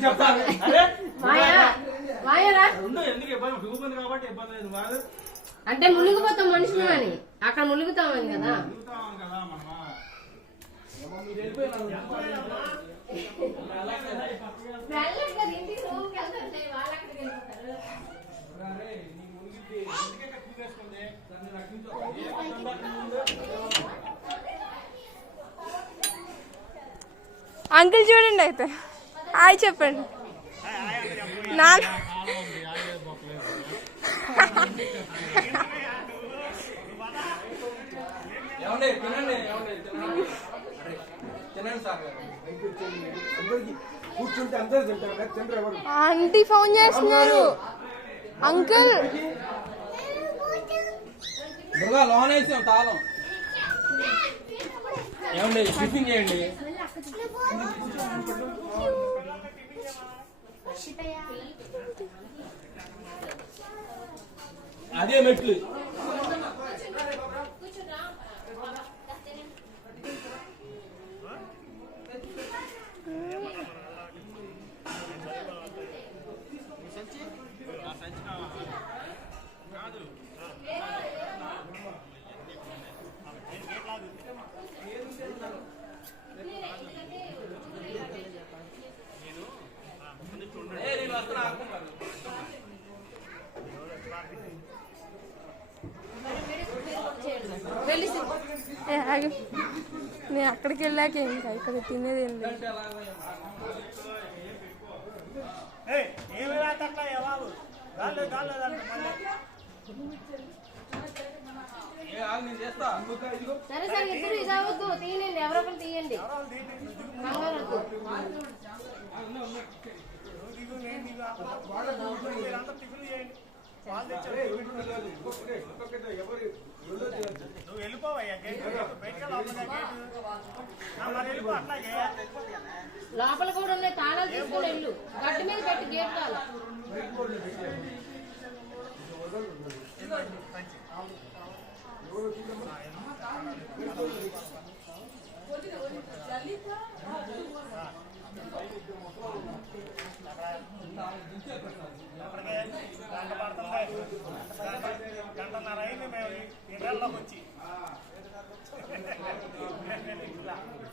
చెప్తాను ఇబ్బంది? కాబట్టి ఇబ్బంది లేదు అంటే మునిగిపోతాం మనుషులు అని అక్కడ మునుగుతామని కదా. దిగుతాం కదా అంకుల్ చూడండి అయితే. హాయ్ చెప్పండి. నాన్న ఏమండి తినండి ఏమండి తినండి. తినండి సార్. కూర్చుంటే అందరూ తింటారు కదా తింటారు ఎవరు. ఆంటీ ఫోన్ చేస్తున్నారు. అంకుల్. లోన్ వేసాం తాళం. ఏమండి టిఫిన్ చేయండి. అదే మెట్లు. నేను అక్కడికి వెళ్ళాక ఇంకా ఇక్కడ తినేది ఏం లేదు. ఏ, సరే సరే ఇద్దరు ఇది అవ్వద్దు. తీయండి ఎవరో ఒకరు తీయండి. వద్దు. నువ్వు వెళ్ళిపోవయ్యా గేట్ బయటకు లోపల అట్లాగే లోపల కూడా ఉన్నాయి తాళాలు తీసుకొని వెళ్ళు. గడ్డి మీద పెట్టి గేట్ తాళం గంటన్నర అయింది మేము ఈ నెలలోకి వచ్చి.